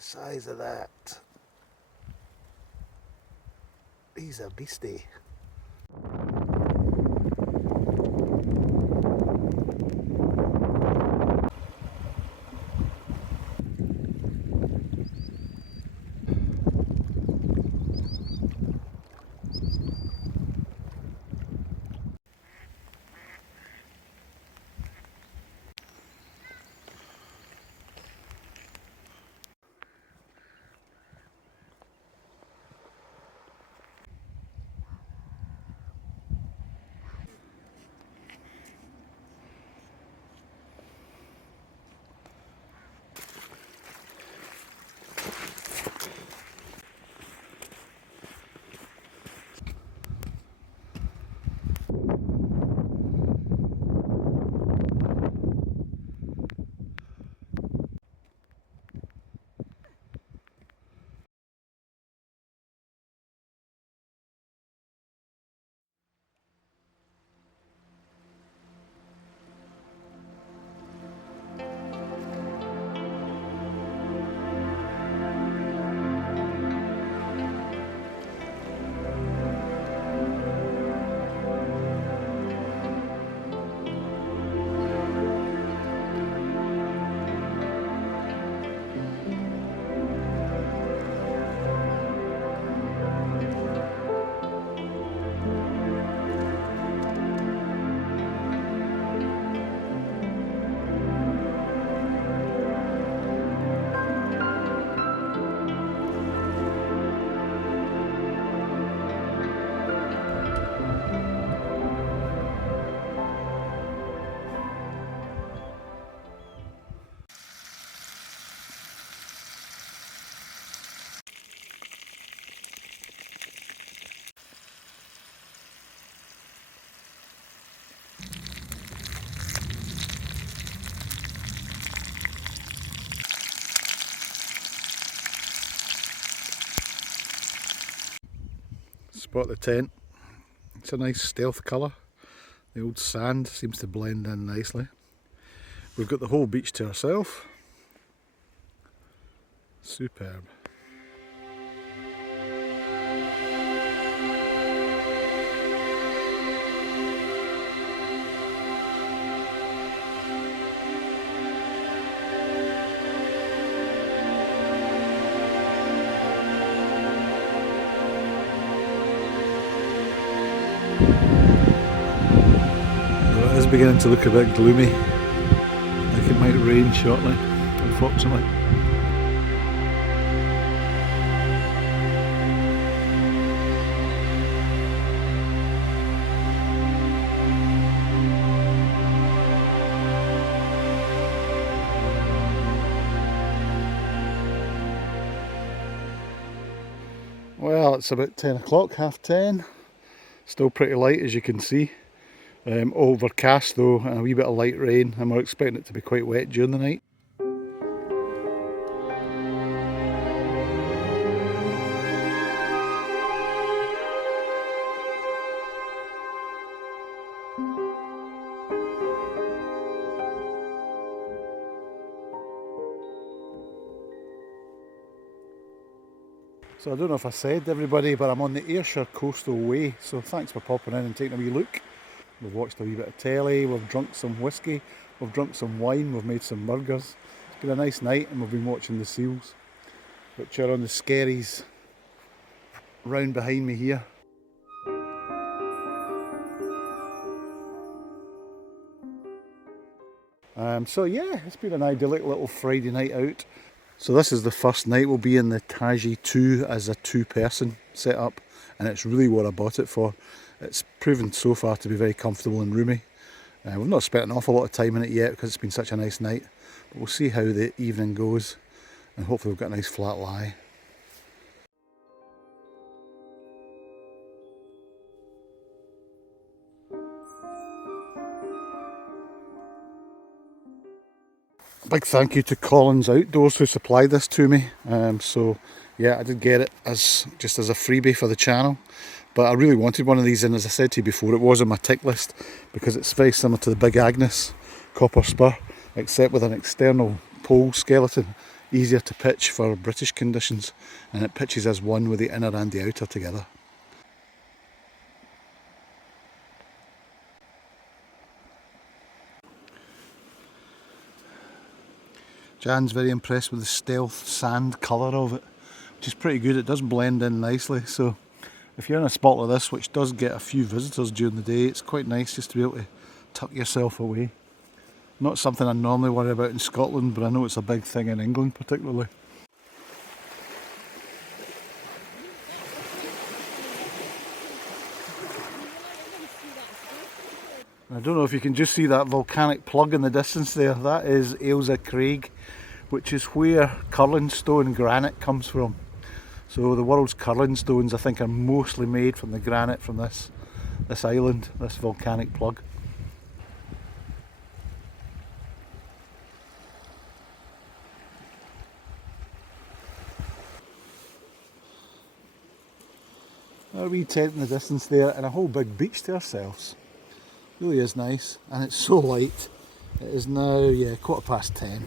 the size of that. He's a beastie. Spot the tent. It's a nice stealth colour. The old sand seems to blend in nicely. We've got the whole beach to ourselves. Superb. Well, it is beginning to look a bit gloomy, like it might rain shortly, unfortunately. Well, it's about 10 o'clock, half 10. Still pretty light, as you can see. Overcast though, and a wee bit of light rain, and we're expecting it to be quite wet during the night. So I don't know if I said to everybody, but I'm on the Ayrshire Coastal Way, so thanks for popping in and taking a wee look. We've watched a wee bit of telly, we've drunk some whiskey, we've drunk some wine, we've made some burgers. It's been a nice night, and we've been watching the seals, which are on the skerries round behind me here. So yeah, it's been an idyllic little Friday night out. So this is the first night we'll be in the Taiji 2 as a two-person setup, and it's really what I bought it for. It's proven so far to be very comfortable and roomy. We've not spent an awful lot of time in it yet because it's been such a nice night, but we'll see how the evening goes, and hopefully we've got a nice flat lie. Big thank you to Collins Outdoors who supplied this to me. So yeah, I did get it as just as a freebie for the channel, but I really wanted one of these, and as I said to you before, it was on my tick list because it's very similar to the Big Agnes copper spur, except with an external pole skeleton easier to pitch for British conditions, and it pitches as one with the inner and the outer together. Jan's very impressed with the stealth sand colour of it, which is pretty good. It does blend in nicely, so if you're in a spot like this, which does get a few visitors during the day, it's quite nice just to be able to tuck yourself away. Not something I normally worry about in Scotland, but I know it's a big thing in England particularly. I don't know if you can just see that volcanic plug in the distance there. That is Ailsa Craig, which is where curling stone granite comes from. So the world's curling stones, I think, are mostly made from the granite from this island, this volcanic plug. A wee tent in the distance there and a whole big beach to ourselves. Really is nice, and it's so light. It is now, yeah, 10:15.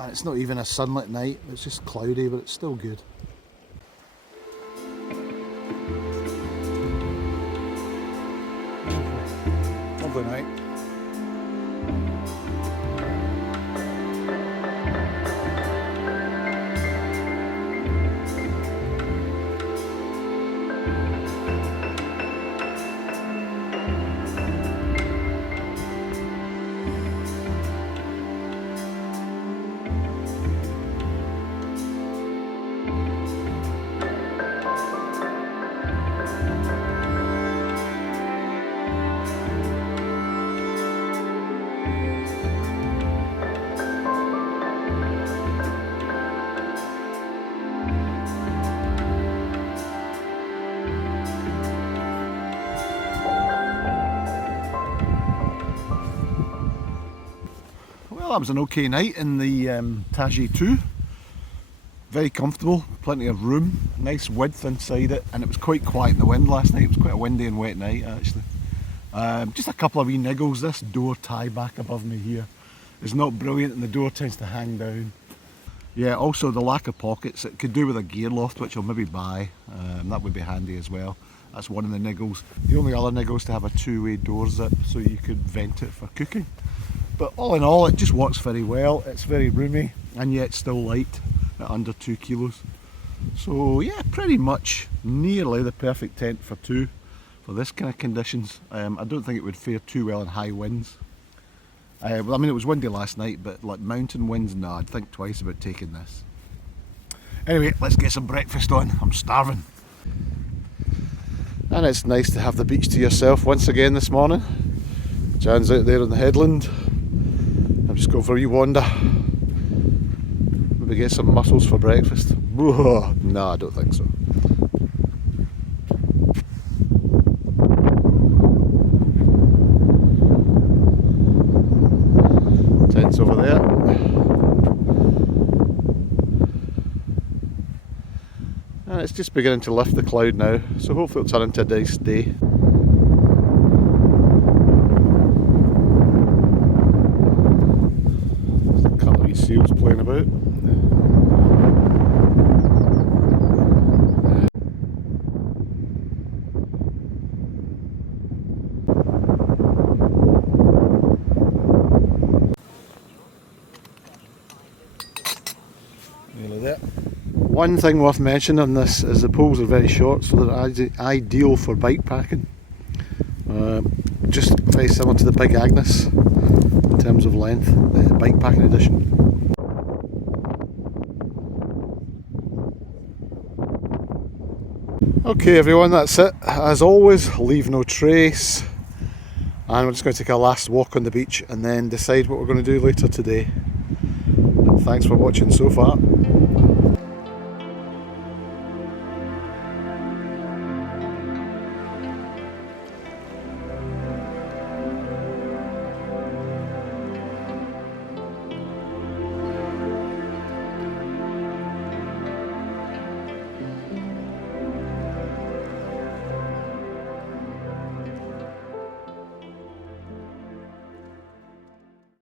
And it's not even a sunlit night, it's just cloudy, but it's still good. Lovely night. Well, that was an okay night in the Taiji 2. Very comfortable, plenty of room, nice width inside it, and it was quite quiet in the wind last night. It was quite a windy and wet night actually. Just a couple of wee niggles. This door tie back above me here is not brilliant, and the door tends to hang down. Yeah, also the lack of pockets. It could do with a gear loft, which I'll maybe buy. That would be handy as well. That's one of the niggles. The only other niggle is to have a two-way door zip so you could vent it for cooking. But all in all, it just works very well. It's very roomy and yet still light at under 2 kilos. So yeah, pretty much nearly the perfect tent for two for this kind of conditions. I don't think it would fare too well in high winds. Well, I mean, it was windy last night, but like mountain winds, no, I'd think twice about taking this. Anyway, let's get some breakfast on. I'm starving. And it's nice to have the beach to yourself once again this morning. Jan's out there on the headland. I'm just going for a wee wander. Maybe get some mussels for breakfast. Whoa, no, I don't think so. Tent's over there. And it's just beginning to lift the cloud now, so hopefully it'll turn into a nice day. Seals playing about. Nearly there. One thing worth mentioning on this is the poles are very short, so they're ideal for bike packing. Just very similar to the Big Agnes in terms of length, the bike packing edition. Okay everyone, that's it. As always, leave no trace. And we're just going to take a last walk on the beach and then decide what we're going to do later today. And thanks for watching so far.